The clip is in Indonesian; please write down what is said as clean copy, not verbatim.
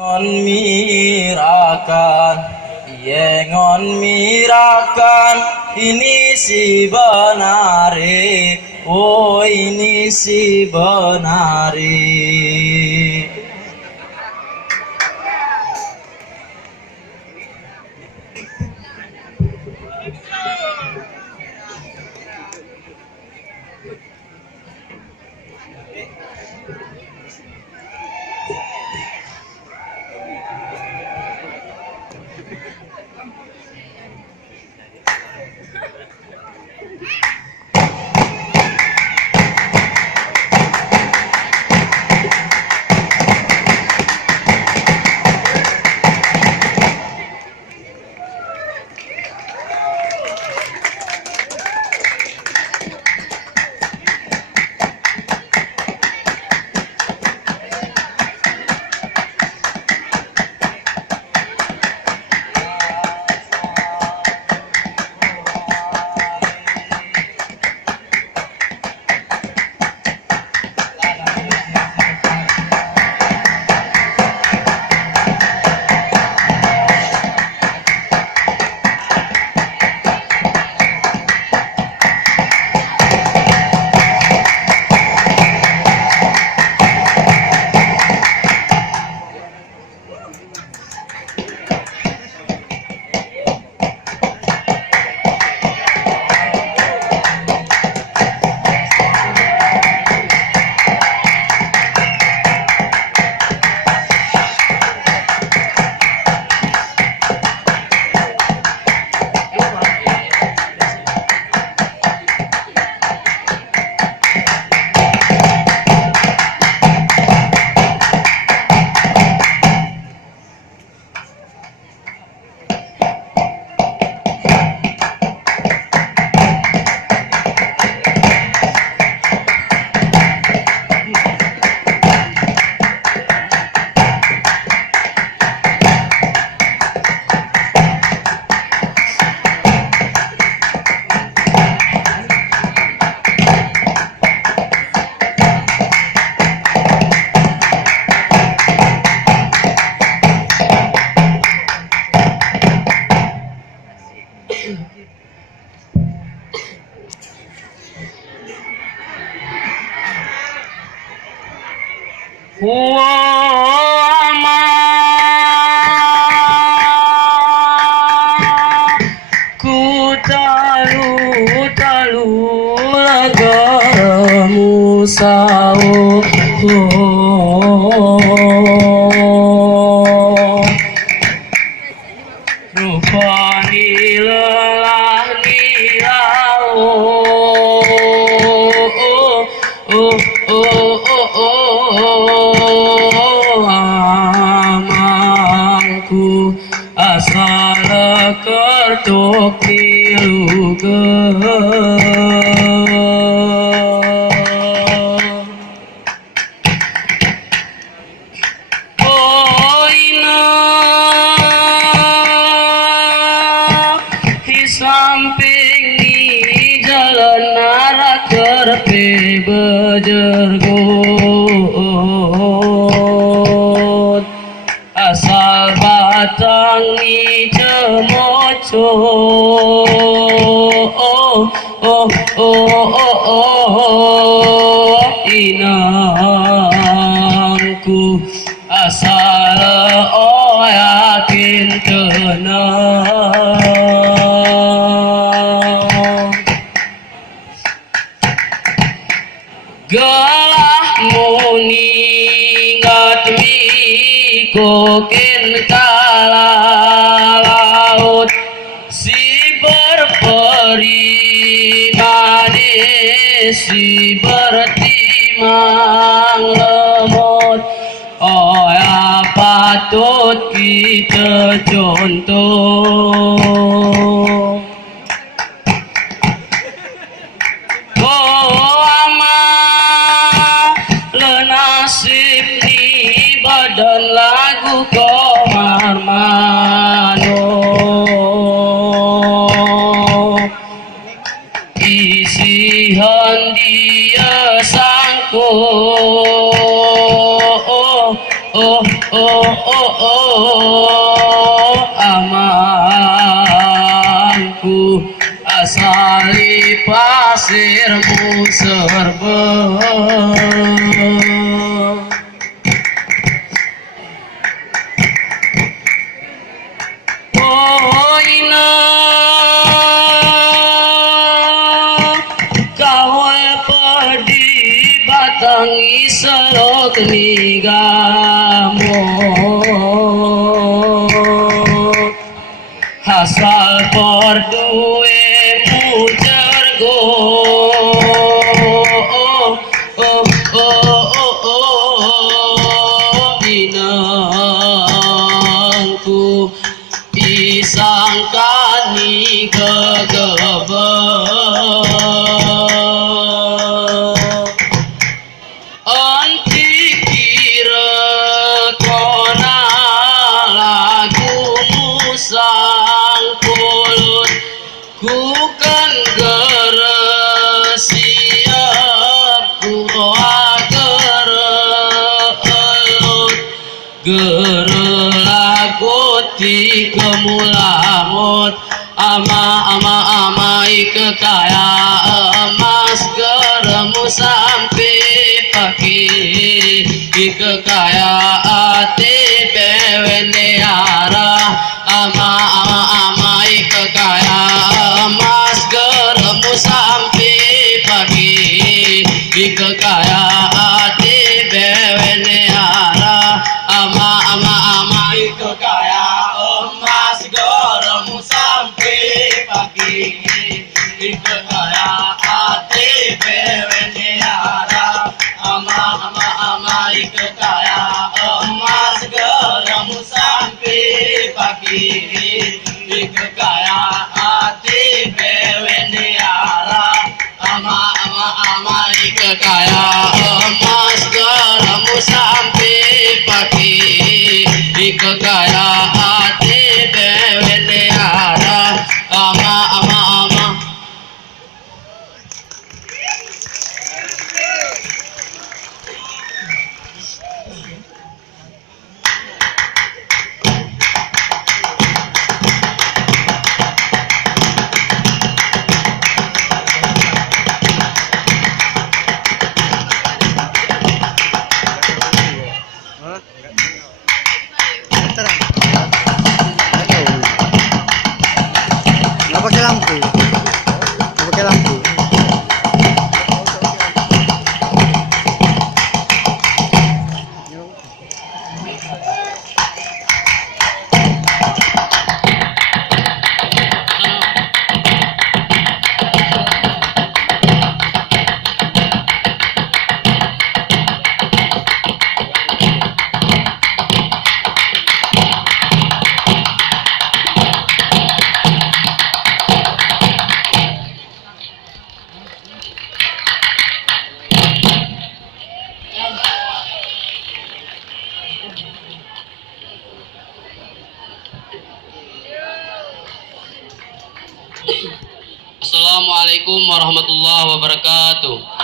ngon mirakan, ngon mirakan, ini si benari, oh ini si benari. Ku talu lagaramu sao rupani lelah nilau amangku asal kertok tiluga oina di samping ni jalan arah kerpe bejergot asal batang ni cemoco inangku asal yakin tenang gelah muningat mikokin kala laut si berperi manis si bertimang lemot ya patut kita contoh nasib ni badan lagu Komar Mano isihan dia sangko amanku asali pasirmu serba. Ina kawal pedi batangi serok nigamo hasal perduwe mujargo inangku isangkani gegebe anti kira kona lagu musang kulut kukan geresiap kuroa gerelut gerelaguti kemulamut amai kekaya emas geremu sampai pagi kekaya ati beweneara amai kekaya emas geremu sampai pagi kekaya ati beweneara amai kekaya emas geremu sampai pagi kekaya ati beweneara amai kekaya emas geremu sampai pagi kekaya ati beweneara amai kekaya emas geremu sampai pagi kekaya ati beweneara ama Nggak pakai lampu. Nggak pakai lampu. Assalamualaikum warahmatullahi wabarakatuh.